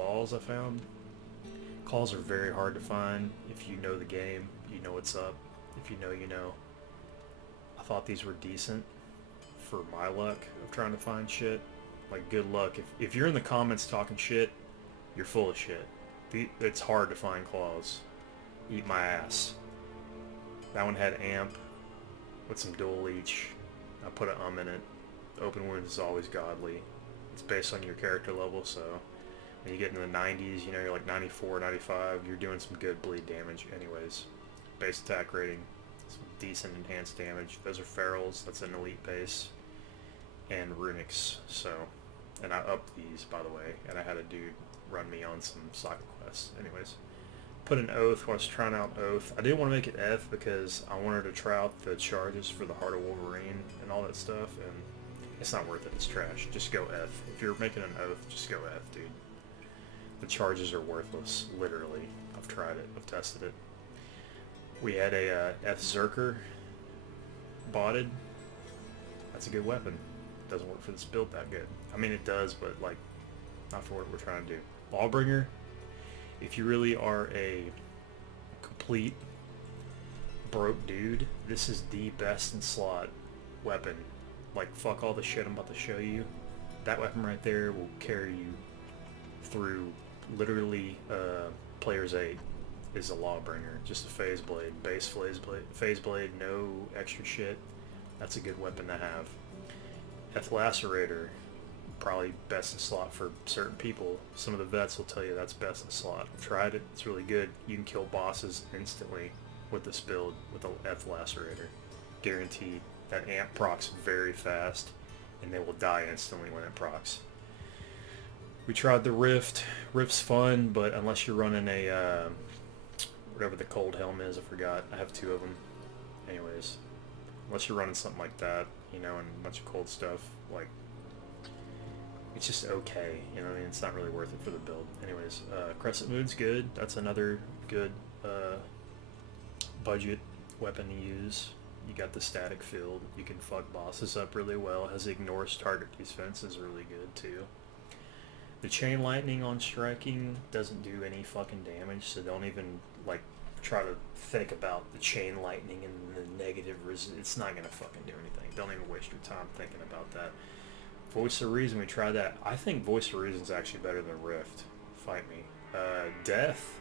claws I found. Claws are very hard to find if you know the game, you know what's up. If you know, you know. I thought these were decent for my luck of trying to find shit. Like, good luck. If you're in the comments talking shit, you're full of shit. It's hard to find claws. Eat my ass. That one had amp with some dual leech. I put an in it. Open wounds is always godly. It's based on your character level, so when you get into the 90s, you know, you're like 94, 95, you're doing some good bleed damage anyways. Base attack rating, some decent enhanced damage. Those are ferals, that's an elite base. And runics, so, and I upped these, by the way, and I had a dude run me on some socket quests. Anyways, put an oath when I was trying out oath. I didn't want to make it F because I wanted to try out the charges for the Heart of Wolverine and all that stuff, and it's not worth it. It's trash. Just go F. If you're making an oath, just go F, dude. The charges are worthless, literally. I've tried it. I've tested it. We had a F Zerker botted. That's a good weapon. Doesn't work for this build that good. I mean, it does, but like, not for what we're trying to do. Lawbringer, if you really are a complete broke dude, this is the best in slot weapon. Like, fuck all the shit I'm about to show you. That weapon right there will carry you through literally player's 8 is a Lawbringer. Just a phase blade, base phase blade, no extra shit. That's a good weapon to have. F Lacerator, probably best in slot for certain people. Some of the vets will tell you that's best in slot. I've tried it, it's really good. You can kill bosses instantly with this build with the F Lacerator. Guaranteed. That amp procs very fast, and they will die instantly when it procs. We tried the Rift. Rift's fun, but unless you're running a, whatever the cold helm is, I forgot. I have 2 of them. Anyways, unless you're running something like that, you know, and a bunch of cold stuff, like, it's just okay, you know what I mean? It's not really worth it for the build. Anyways, Crescent Moon's good. That's another good budget weapon to use. You got the static field. You can fuck bosses up really well. It has ignores target defense, is really good too. The chain lightning on striking doesn't do any fucking damage, so don't even like try to think about the chain lightning and the negative it's not gonna fucking do anything. Don't even waste your time thinking about that. Voice of Reason, we tried that. I think Voice of Reason is actually better than Rift. Fight me. Death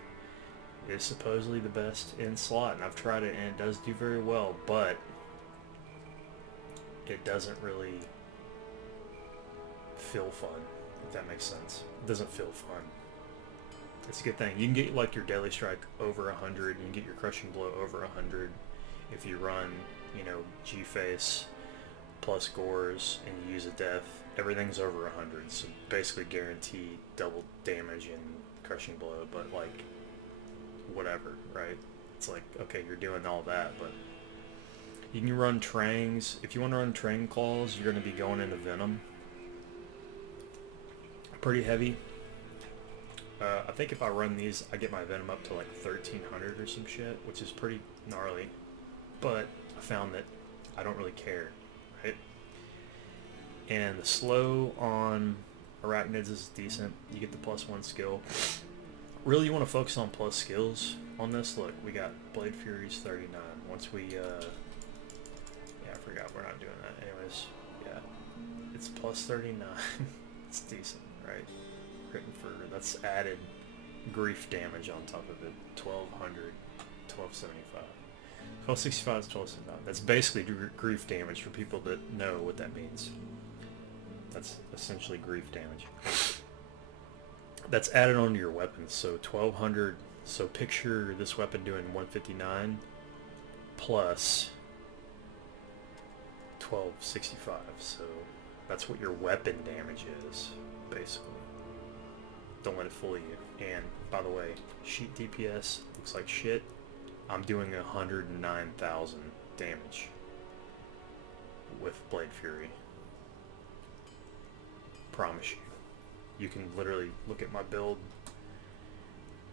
is supposedly the best in slot, and I've tried it, and it does do very well, but it doesn't really feel fun, if that makes sense. It doesn't feel fun. It's a good thing. You can get like your Daily Strike over 100, and you can get your Crushing Blow over 100 if you run, you know, G-Face plus Gores and you use a Death. Everything's over 100, so basically guaranteed double damage and Crushing Blow, but like, whatever, right? It's like, okay, you're doing all that, but you can run Trangs. If you want to run Trang Claws, you're going to be going into Venom. Pretty heavy. I think if I run these, I get my Venom up to like 1300 or some shit, which is pretty gnarly, but I found that I don't really care, right? And the slow on Arachnids is decent. You get the +1 skill. Really, you want to focus on plus skills on this. Look, we got Blade Fury's 39. Once we, yeah, I forgot we're not doing that. Anyways, yeah, it's +39. It's decent, right? Written for, that's added grief damage on top of it. 1200, 1275. 1265 is 1275. That's basically grief damage for people that know what that means. That's essentially grief damage. That's added onto your weapons, so 1200. So picture this weapon doing 159 plus 1265. So that's what your weapon damage is, basically. Don't let it fool you. And by the way, sheet DPS looks like shit. I'm doing 109,000 damage with Blade Fury. Promise you. You can literally look at my build,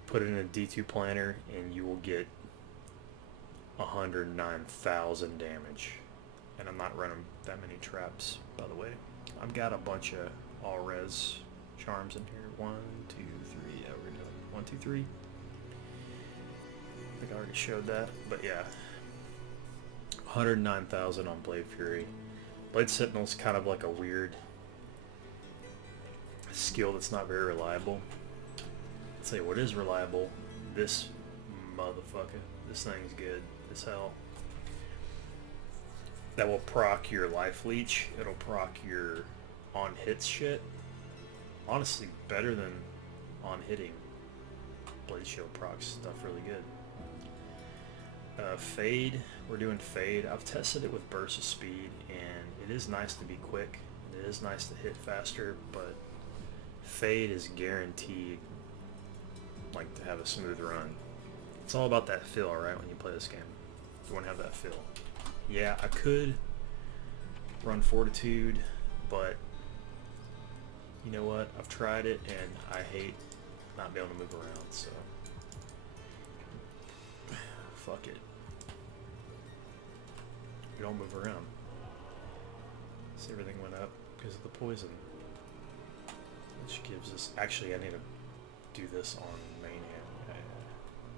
put it in a D2 planner, and you will get 109,000 damage. And I'm not running that many traps, by the way. I've got a bunch of all-res charms in here. 1, 2, 3, 2, 3. I think I already showed that, but yeah. 109,000 on Blade Fury. Blade Sentinel's kind of like a weird skill that's not very reliable. I'll tell you what is reliable. This motherfucker. This thing's good as hell. That will proc your life leech. It'll proc your on hits shit. Honestly, better than on hitting. Blade Shield procs stuff really good. Fade. We're doing Fade. I've tested it with burst of speed, and it is nice to be quick. It is nice to hit faster, but Fade is guaranteed like to have a smooth run. It's all about that feel, right? When you play this game, you want to have that feel. Yeah, I could run Fortitude, but you know what? I've tried it, and I hate not being able to move around, so fuck it. We don't move around. See, everything went up because of the poison, which gives us... Actually, I need to do this on main hand.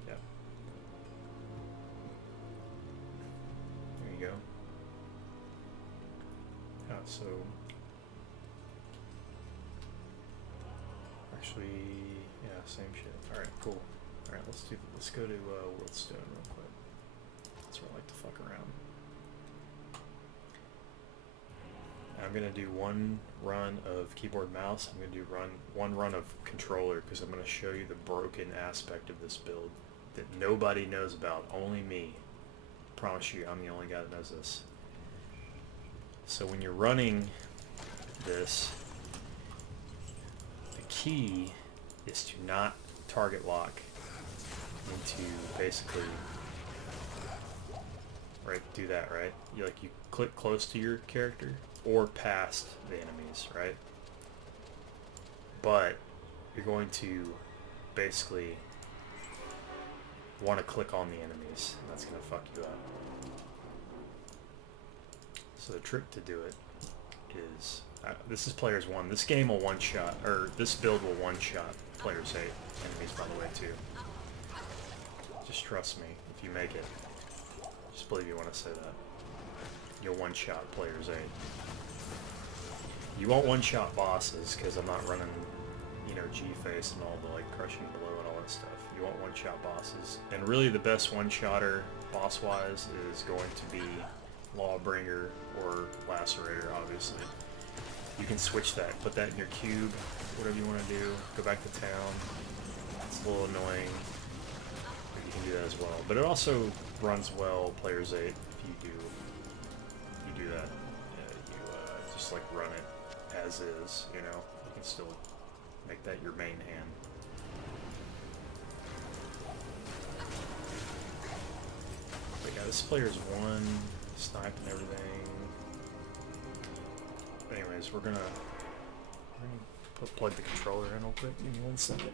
Yeah. There you go. Yeah, so... Actually, yeah, same shit. Alright, cool. Alright, let's go to Worldstone real quick. That's where I like to fuck around. I'm gonna do one run of keyboard mouse. I'm gonna do one run of controller, because I'm gonna show you the broken aspect of this build that nobody knows about, only me. I promise you, I'm the only guy that knows this. So when you're running this, the key is to not target lock into basically, right, do that, right? You click close to your character or past the enemies, right? But you're going to basically want to click on the enemies, and that's going to fuck you up. So the trick to do it is, this is players 1. This game will one-shot, or this build will one-shot players 8 enemies, by the way, too. Just trust me, if you make it. Just believe you want to say that. You'll one-shot players 8. You won't one-shot bosses, because I'm not running, you know, G-Face and all the, like, crushing below and all that stuff. You won't one-shot bosses. And really the best one-shotter, boss-wise, is going to be Lawbringer or Lacerator, obviously. You can switch that, put that in your cube, whatever you want to do, go back to town. It's a little annoying, but you can do that as well. But it also runs well, players 8, if you do that. You just like run it as is, you know. You can still make that your main hand. But yeah, this player's 1, snipe and everything. Anyways, we're gonna plug the controller in real quick. Give me 1 second.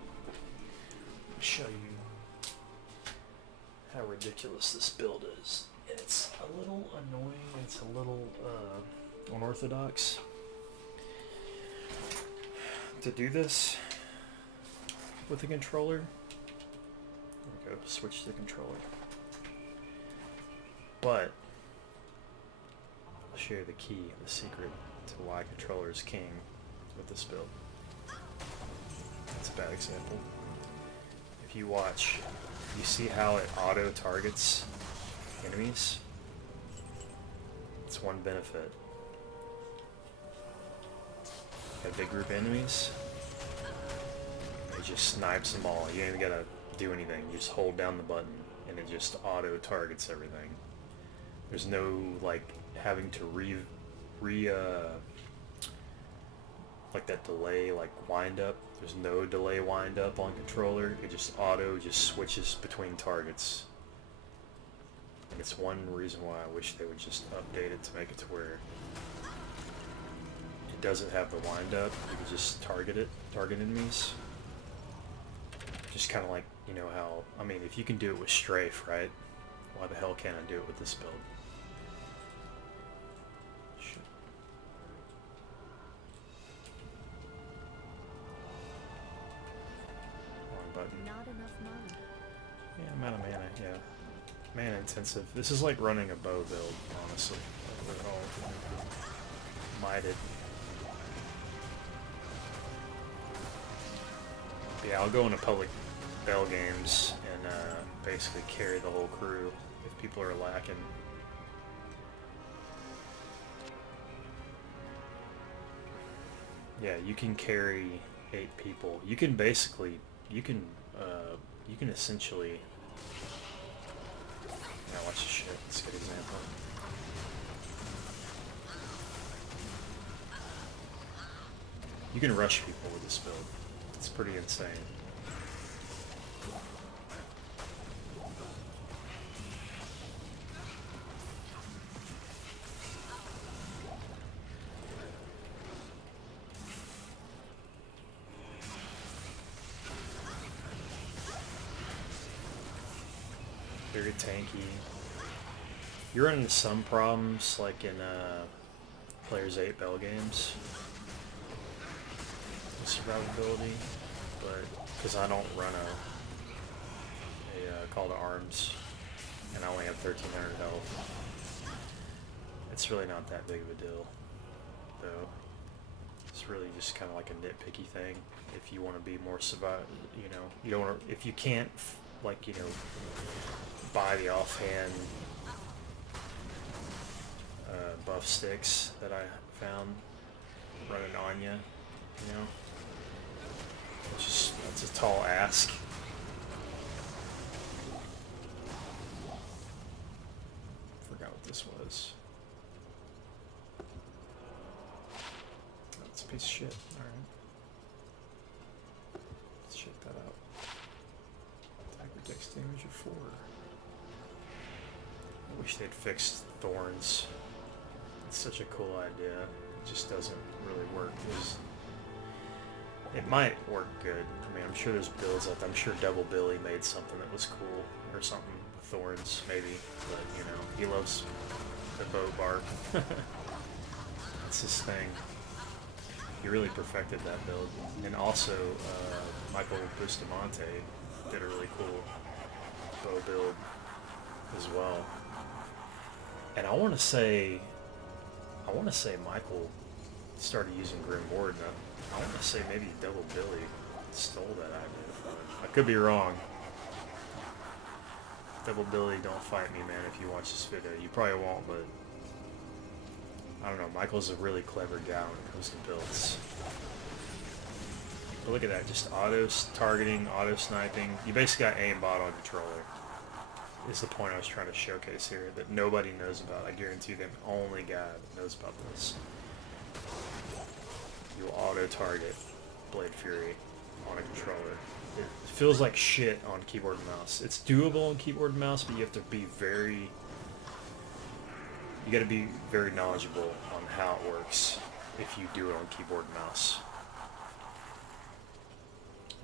I'll show you how ridiculous this build is. It's a little annoying. It's a little unorthodox to do this with the controller. There we go. Switch the controller. But I'll show you the key, the secret to why controller is king with this build. That's a bad example. If you watch, you see how it auto targets enemies? It's one benefit. Got big group enemies, it just snipes them all. You ain't even gotta do anything. You just hold down the button and it just auto targets everything. There's no like having to like that delay, like wind up. There's no delay wind up on controller. It just switches between targets. And it's one reason why I wish they would just update it to make it to where it doesn't have the wind up. You can just target enemies. Just kind of like, you know how, I mean, if you can do it with strafe, right? Why the hell can't I do it with this build? Shit. Wrong button. Not enough mana. Yeah, amount of mana, yeah. Mana intensive. This is like running a bow build, honestly. Like we're all mited. Yeah, I'll go into public bell games and basically carry the whole crew if people are lacking. Yeah, you can carry 8 people. You can basically, you can essentially. Now watch this shit. That's a good example. You can rush people with this build. It's pretty insane. Very tanky. You run into some problems like in Players 8 Bell games with survivability, but because I don't run a call to arms and I only have 1300 health, it's really not that big of a deal, though. It's really just kind of like a nitpicky thing. If you want to be more you know, you don't want to, if you can't, like, you know, buy the offhand buff sticks that I found running Anya, you know, which is, that's a tall ask. Forgot what this was. That's a piece of shit. All right, let's check that out. Attack dex damage of 4. I wish they'd fixed thorns. It's such a cool idea. It just doesn't really work. It might work good. I mean, I'm sure there's builds out there. I'm sure Double Billy made something that was cool, or something with thorns, maybe. But, you know, he loves the bow bark. That's his thing. He really perfected that build. And also, Michael Bustamante did a really cool bow build as well. And I want to say Michael started using Grim Warden. I want to say maybe Double Billy stole that idea from him. I could be wrong. Double Billy, don't fight me, man, if you watch this video. You probably won't, but I don't know. Michael's a really clever guy when it comes to builds. But look at that, just auto targeting, auto sniping. You basically got aimbot on controller. Is the point I was trying to showcase here that nobody knows about. I guarantee you, the only guy that knows about this. You auto target Blade Fury on a controller. It feels like shit on keyboard and mouse. It's doable on keyboard and mouse, but you have to be very. You got to be very knowledgeable on how it works if you do it on keyboard and mouse.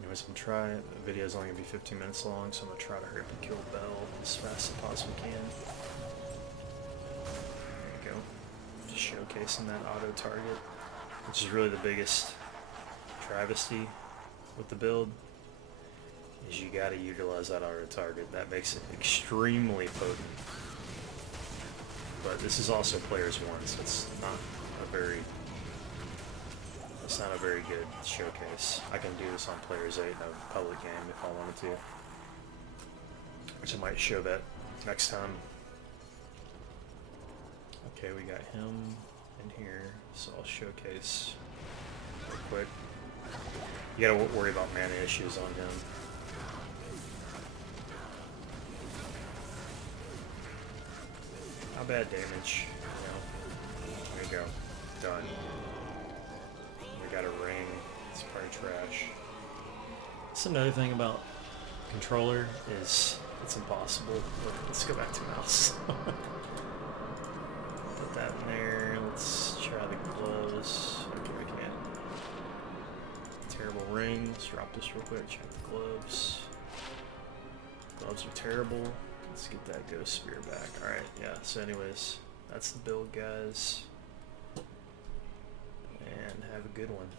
Anyways, I'm trying. The video's only gonna be 15 minutes long, so I'm gonna try to hurry up and kill Bell as fast as I possibly can. There you go. Just showcasing that auto target, which is really the biggest travesty with the build. Is you gotta utilize that auto target. That makes it extremely potent. But this is also Players 1, so it's not a very. It's not a very good showcase. I can do this on Players 8 in a public game if I wanted to. Which I might show that next time. Okay, we got him in here, so I'll showcase real quick. You gotta worry about mana issues on him. Not bad damage, you know. There you go. Done. Got a ring. It's probably trash. That's another thing about controller is it's impossible. Let's go back to mouse. Put that in there. Let's try the gloves. Okay, we can't. Terrible ring. Let's drop this real quick. Check the gloves. Gloves are terrible. Let's get that ghost spear back. Alright, yeah. So anyways, that's the build, guys. And have a good one.